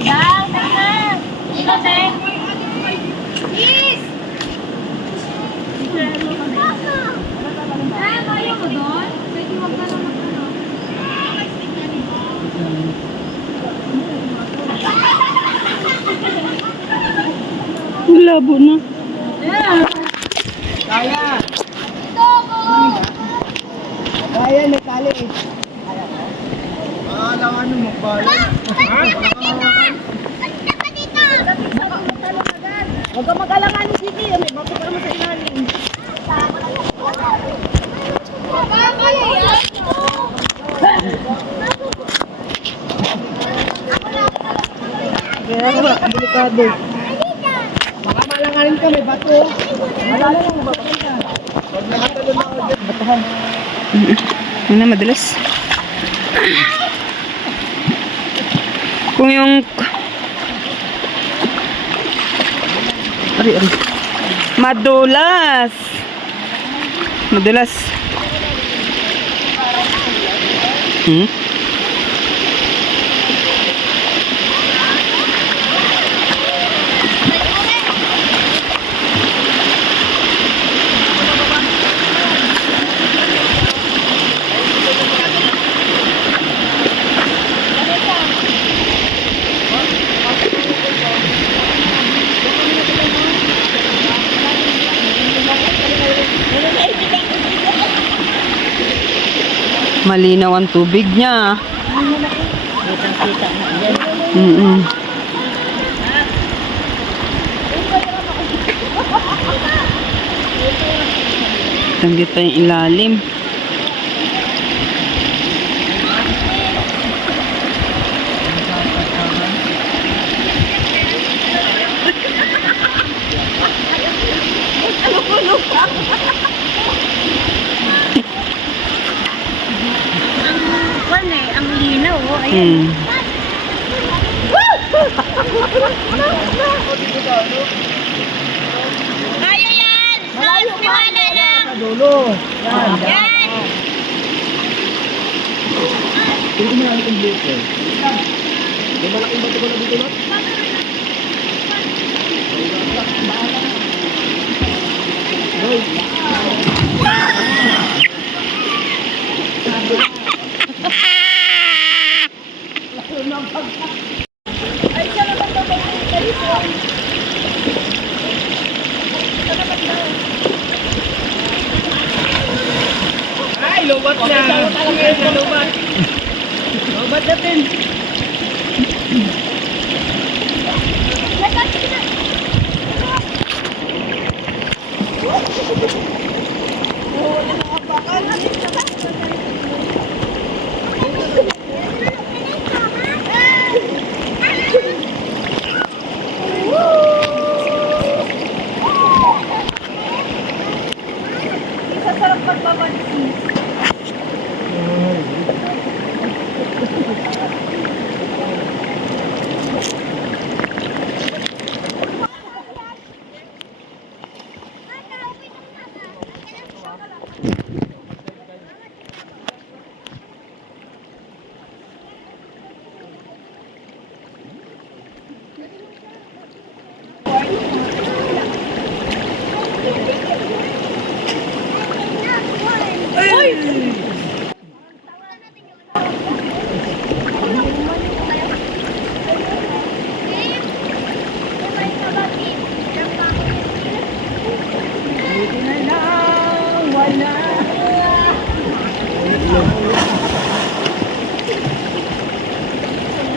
Down, down. Ikaw, Sen. Please. Ayaw mo doon? Pwede wag ka lang mag-ano. Labo na. Kaya! Ito ako. Kaya, nagkali eh. Kaya ko? Alam ano, magbalan. Ha? Kanina ka dito. Huwag ka mag-alanganin, sige. May bato ka naman sa ilalim. Kaya nga, delikado. Baka malanganin ka, may bato. Malala lang, mabato ka. Huwag nakatalo na agad, batahan. Yun na, madalas. Kung yung... Ari. Madulas. Madulas. Hmm? Malinaw ang tubig niya. Kitang-kita na yan. Tanggit pa yung ilalim. Ano eh, ang linaw. Oh. Ayan. Kaya yan. Mas tiwala lang. Sa dulo. Yan. Yan. Tingin mo lang itong dito. May malaking bato ko na dito, Lot? Ay, lobat na. Lobat. Lobat natin. Sasarap magpapansin.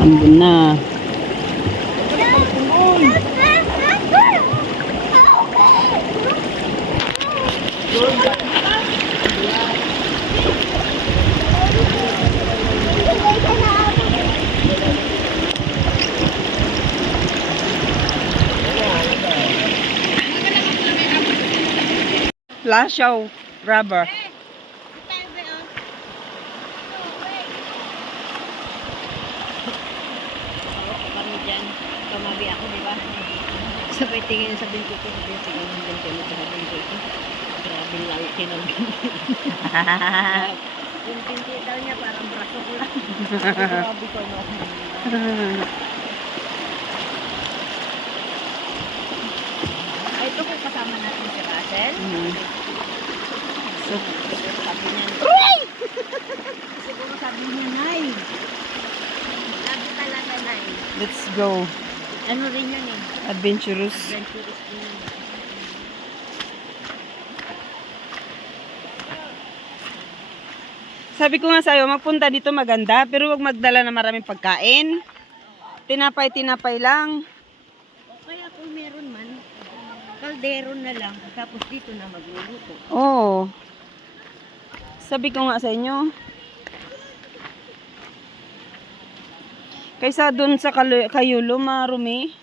Ambon na. Lashaw rubber. Kami dyan, tumabi ako, di ba? Sabay tingin sa binti ko, sabi ko, tingin ng binti mo sa binti ko. Grabe lalo kinalgan. Yung binti daw niya, parang braso ko lang. Grabe ko, no? Maricel? So, Siguro sabi niya, siguro sabi niya, Nay. Lagi talaga, Nay. let's go. Ano rin yun eh. Adventurous. Adventurous din yun. Sabi ko nga sa'yo, magpunta dito maganda, pero wag magdala na maraming pagkain. Tinapay-tinapay lang. O kaya kung meron man, kaldero na lang. Tapos dito na magluluto. Oo. Sabi ko nga sa inyo. Kaysa dun sa Kayulo, marumi.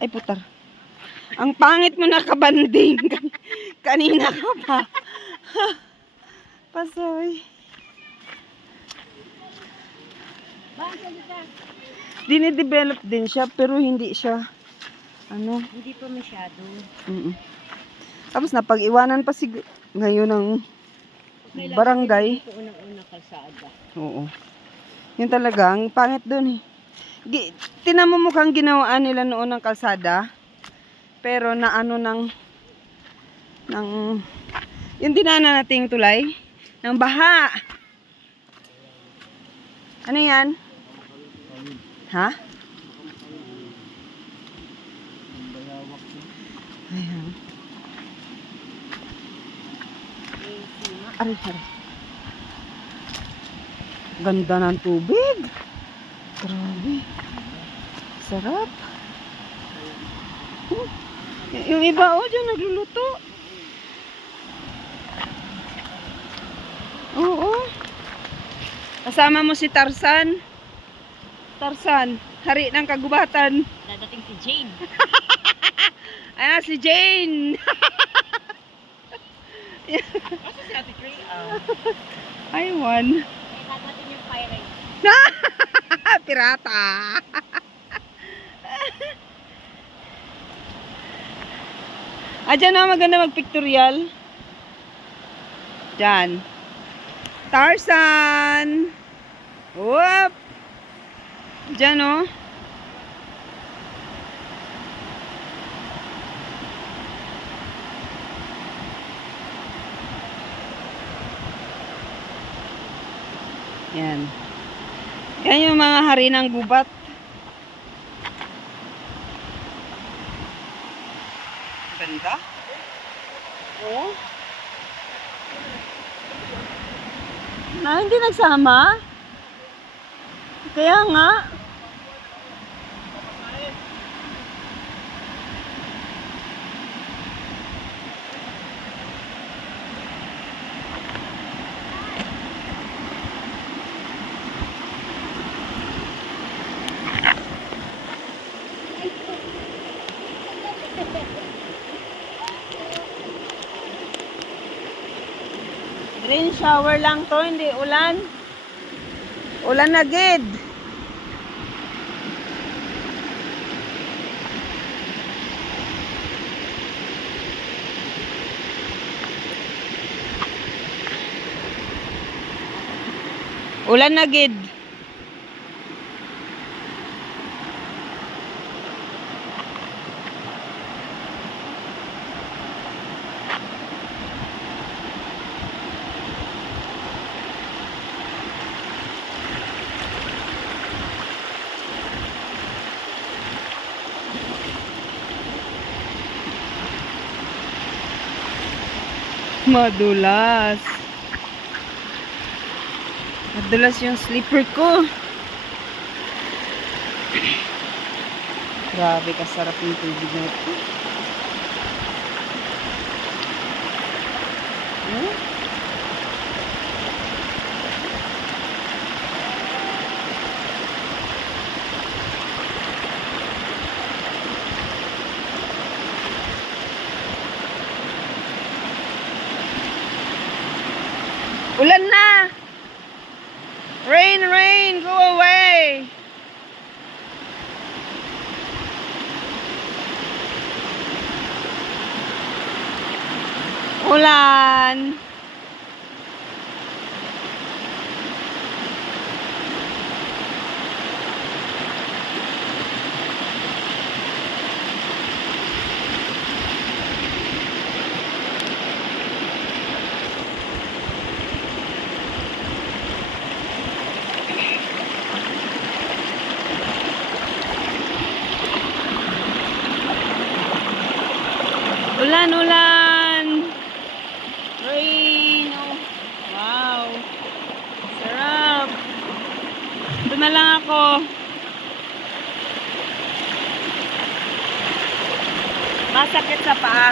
Ay putar. Ang pangit mo nakabanding. Kanina ka pa. Pasoy. Bakit salita? Dinidevelop din siya pero hindi siya ano. Hindi pa masyado. Tapos napag-iwanan pa ngayon ng barangay. Ito unang-una kalsada. Oo. Yun talaga, ang pangit dun eh. Tinan mo mukhang ginawaan nila noon ng kalsada. Pero na ano ng yung dinaanan nating tulay ng baha. Ano yan? Ha? Ayan. Aray. Ganda ng tubig. Grabe. Sarap. Yung iba, oh, dyan nagluluto. Oo. Kasama mo si Tarzan. Tarzan, hari ng kagubatan. Dadating si Jane. Ayan, si Jane. Kasi si Ate Trey, I won. may dadating yung pirate. Pirata. Diyan na maganda magpictorial. Diyan. Tarzan. Whoop. Diyan oh. Yan. Yan yung mga hari ng gubat. Ganda. Oh. Na, hindi nagsama. Kaya nga. Rain shower lang to, hindi ulan. Ulan na gid. Ulan na gid. Madulas. Madulas yung slipper ko. Grabe kasarap yung tubig na ito. Hmm? Ulan na! Rain, rain, go away! Ulan! Ulan, ulan. Rain. Oh. Wow. Sarap. Ito na lang ako. Masakit sa paa.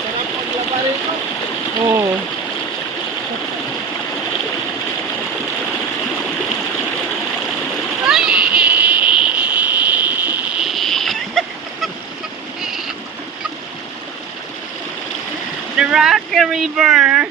Sarap paglaba rito. Oh. The Rocky River.